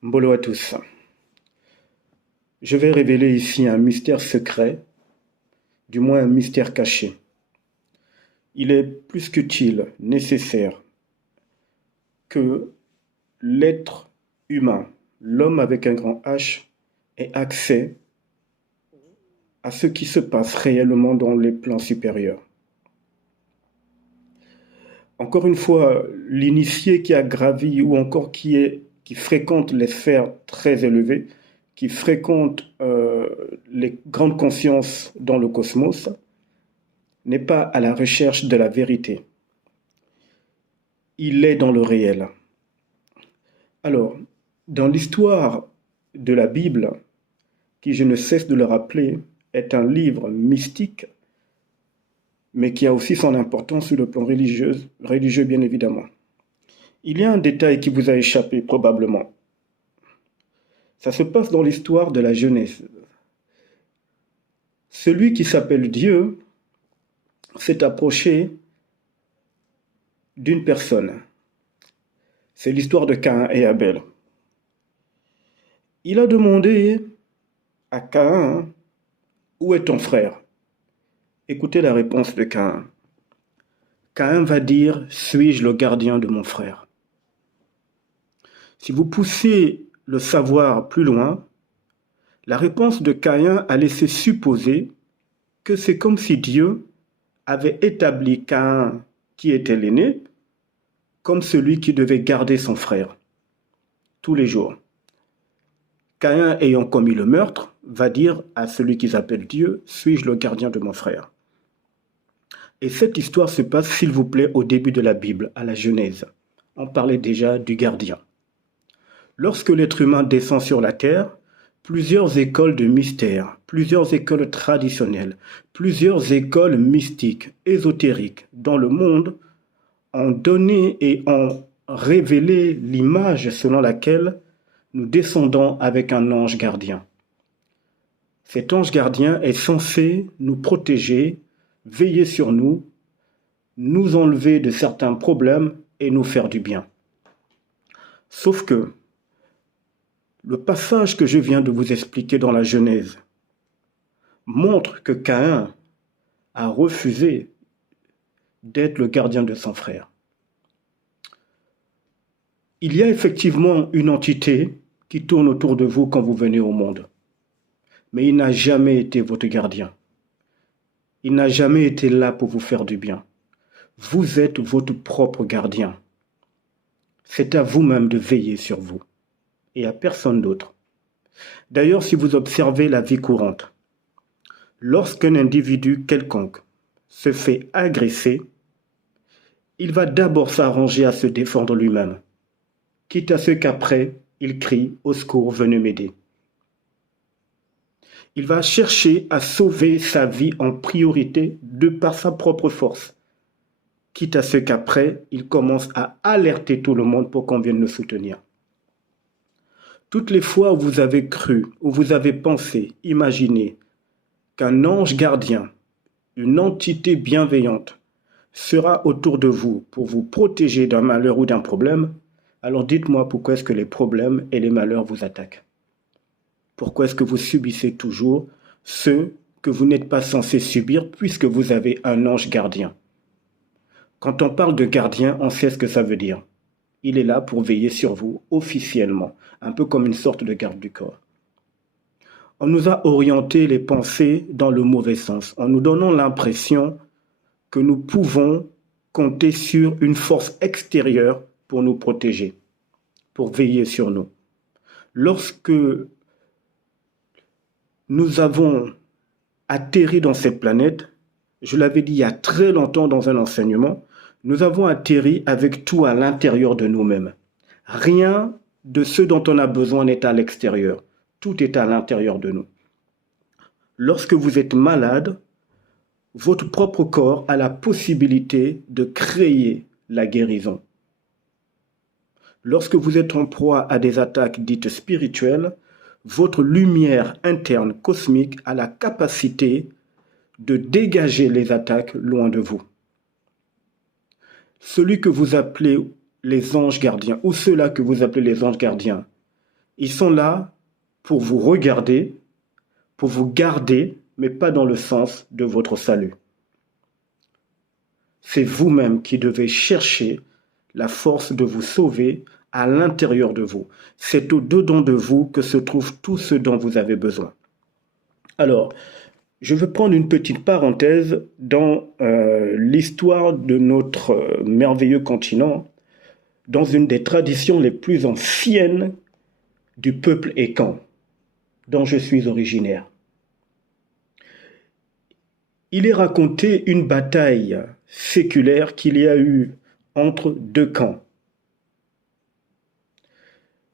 Mbolo à tous. Je vais révéler ici un mystère secret, du moins un mystère caché. Il est plus qu'utile, nécessaire, que l'être humain, l'homme avec un grand H, ait accès à ce qui se passe réellement dans les plans supérieurs. Encore une fois, l'initié qui a gravi ou encore qui fréquente les sphères très élevées, qui fréquente les grandes consciences dans le cosmos, n'est pas à la recherche de la vérité. Il est dans le réel. Alors, dans l'histoire de la Bible, qui, je ne cesse de le rappeler, est un livre mystique, mais qui a aussi son importance sur le plan religieux bien évidemment. Il y a un détail qui vous a échappé probablement. Ça se passe dans l'histoire de la Genèse. Celui qui s'appelle Dieu s'est approché d'une personne. C'est l'histoire de Caïn et Abel. Il a demandé à Caïn, où est ton frère? Écoutez la réponse de Caïn. Caïn va dire, suis-je le gardien de mon frère? Si vous poussez le savoir plus loin, la réponse de Caïn a laissé supposer que c'est comme si Dieu avait établi Caïn, qui était l'aîné, comme celui qui devait garder son frère tous les jours. Caïn ayant commis le meurtre va dire à celui qu'ils appellent Dieu, suis-je le gardien de mon frère? Et cette histoire se passe, s'il vous plaît, au début de la Bible, à la Genèse. On parlait déjà du gardien. Lorsque l'être humain descend sur la terre, plusieurs écoles de mystère, plusieurs écoles traditionnelles, plusieurs écoles mystiques, ésotériques dans le monde ont donné et ont révélé l'image selon laquelle nous descendons avec un ange gardien. Cet ange gardien est censé nous protéger, veiller sur nous, nous enlever de certains problèmes et nous faire du bien. Sauf que le passage que je viens de vous expliquer dans la Genèse montre que Caïn a refusé d'être le gardien de son frère. Il y a effectivement une entité qui tourne autour de vous quand vous venez au monde. Mais il n'a jamais été votre gardien. Il n'a jamais été là pour vous faire du bien. Vous êtes votre propre gardien. C'est à vous-même de veiller sur vous et à personne d'autre. D'ailleurs, si vous observez la vie courante, lorsqu'un individu quelconque se fait agresser, il va d'abord s'arranger à se défendre lui-même, quitte à ce qu'après, il crie « Au secours, venez m'aider ». Il va chercher à sauver sa vie en priorité de par sa propre force, quitte à ce qu'après, il commence à alerter tout le monde pour qu'on vienne le soutenir. Toutes les fois où vous avez cru, où vous avez pensé, imaginé qu'un ange gardien, une entité bienveillante, sera autour de vous pour vous protéger d'un malheur ou d'un problème, alors dites-moi pourquoi est-ce que les problèmes et les malheurs vous attaquent? Pourquoi est-ce que vous subissez toujours ceux que vous n'êtes pas censé subir puisque vous avez un ange gardien? Quand on parle de gardien, on sait ce que ça veut dire. Il est là pour veiller sur vous officiellement, un peu comme une sorte de garde du corps. On nous a orienté les pensées dans le mauvais sens, en nous donnant l'impression que nous pouvons compter sur une force extérieure pour nous protéger, pour veiller sur nous. Lorsque nous avons atterri dans cette planète, je l'avais dit il y a très longtemps dans un enseignement, nous avons atterri avec tout à l'intérieur de nous-mêmes. Rien de ce dont on a besoin n'est à l'extérieur. Tout est à l'intérieur de nous. Lorsque vous êtes malade, votre propre corps a la possibilité de créer la guérison. Lorsque vous êtes en proie à des attaques dites spirituelles, votre lumière interne cosmique a la capacité de dégager les attaques loin de vous. Celui que vous appelez les anges gardiens, ou ceux-là que vous appelez les anges gardiens, Ils sont là pour vous regarder, pour vous garder, mais pas dans le sens de votre salut. C'est vous-même qui devez chercher la force de vous sauver à l'intérieur de vous. C'est au-dedans de vous que se trouve tout ce dont vous avez besoin. Alors, je veux prendre une petite parenthèse dans l'histoire de notre merveilleux continent, dans une des traditions les plus anciennes du peuple Écan, dont je suis originaire. Il est raconté une bataille séculaire qu'il y a eu entre deux camps.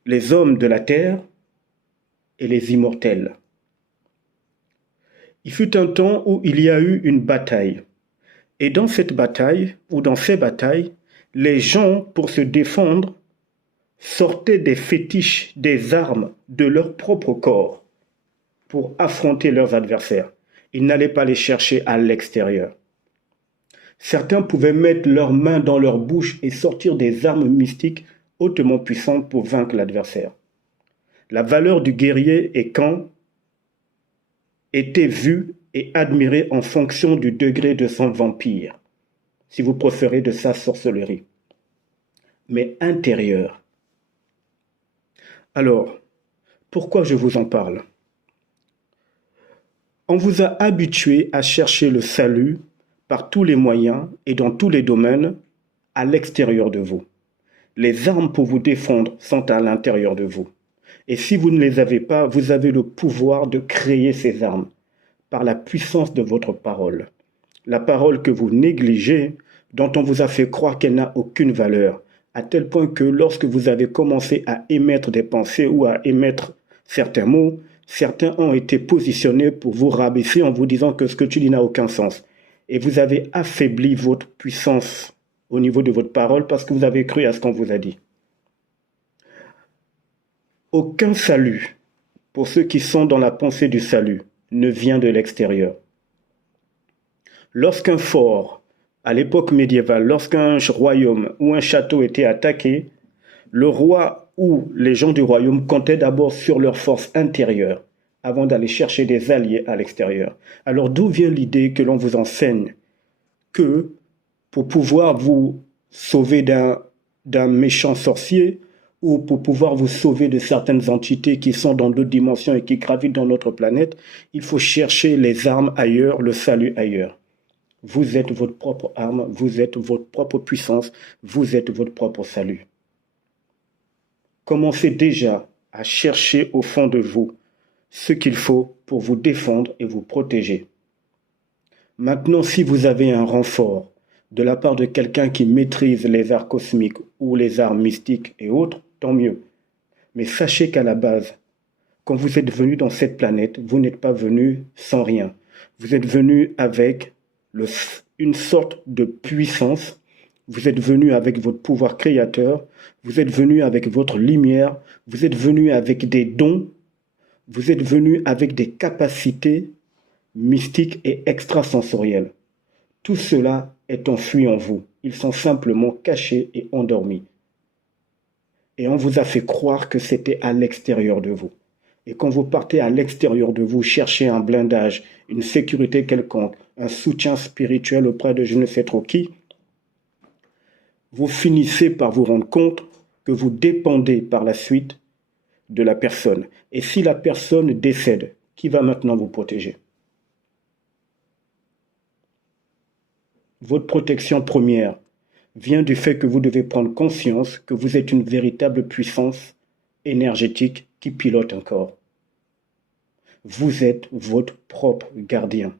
Les hommes de la terre et les immortels. Il fut un temps où il y a eu une bataille. Et dans cette bataille, ou dans ces batailles, les gens, pour se défendre, sortaient des fétiches, des armes de leur propre corps pour affronter leurs adversaires. Ils n'allaient pas les chercher à l'extérieur. Certains pouvaient mettre leurs mains dans leur bouche et sortir des armes mystiques hautement puissantes pour vaincre l'adversaire. La valeur du guerrier Écan était vue et admirée en fonction du degré de son vampire, si vous préférez de sa sorcellerie, mais intérieure. Alors, pourquoi je vous en parle? On vous a habitué à chercher le salut par tous les moyens et dans tous les domaines à l'extérieur de vous. Les armes pour vous défendre sont à l'intérieur de vous. Et si vous ne les avez pas, vous avez le pouvoir de créer ces armes par la puissance de votre parole. La parole que vous négligez, dont on vous a fait croire qu'elle n'a aucune valeur, à tel point que lorsque vous avez commencé à émettre des pensées ou à émettre certains mots, certains ont été positionnés pour vous rabaisser en vous disant que ce que tu dis n'a aucun sens. Et vous avez affaibli votre puissance au niveau de votre parole parce que vous avez cru à ce qu'on vous a dit. Aucun salut, pour ceux qui sont dans la pensée du salut, ne vient de l'extérieur. Lorsqu'un fort, à l'époque médiévale, lorsqu'un royaume ou un château était attaqué, le roi ou les gens du royaume comptaient d'abord sur leur force intérieure avant d'aller chercher des alliés à l'extérieur. Alors d'où vient l'idée que l'on vous enseigne que pour pouvoir vous sauver d'un méchant sorcier ou pour pouvoir vous sauver de certaines entités qui sont dans d'autres dimensions et qui gravitent dans notre planète, il faut chercher les armes ailleurs, le salut ailleurs. Vous êtes votre propre arme, vous êtes votre propre puissance, vous êtes votre propre salut. Commencez déjà à chercher au fond de vous ce qu'il faut pour vous défendre et vous protéger. Maintenant, si vous avez un renfort de la part de quelqu'un qui maîtrise les arts cosmiques ou les arts mystiques et autres, tant mieux. Mais sachez qu'à la base, quand vous êtes venu dans cette planète, vous n'êtes pas venu sans rien. Vous êtes venu avec une sorte de puissance. Vous êtes venu avec votre pouvoir créateur. Vous êtes venu avec votre lumière. Vous êtes venu avec des dons. Vous êtes venu avec des capacités mystiques et extrasensorielles. Tout cela est enfui en vous. Ils sont simplement cachés et endormis. Et on vous a fait croire que c'était à l'extérieur de vous. Et quand vous partez à l'extérieur de vous, chercher un blindage, une sécurité quelconque, un soutien spirituel auprès de je ne sais trop qui, vous finissez par vous rendre compte que vous dépendez par la suite de la personne. Et si la personne décède, qui va maintenant vous protéger? Votre protection première vient du fait que vous devez prendre conscience que vous êtes une véritable puissance énergétique qui pilote un corps. Vous êtes votre propre gardien,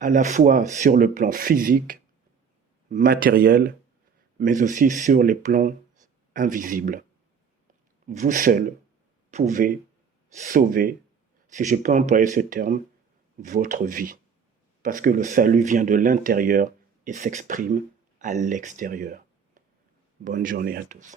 à la fois sur le plan physique, matériel, mais aussi sur les plans invisibles. Vous seul pouvez sauver, si je peux employer ce terme, votre vie. Parce que le salut vient de l'intérieur et s'exprime à l'extérieur. Bonne journée à tous.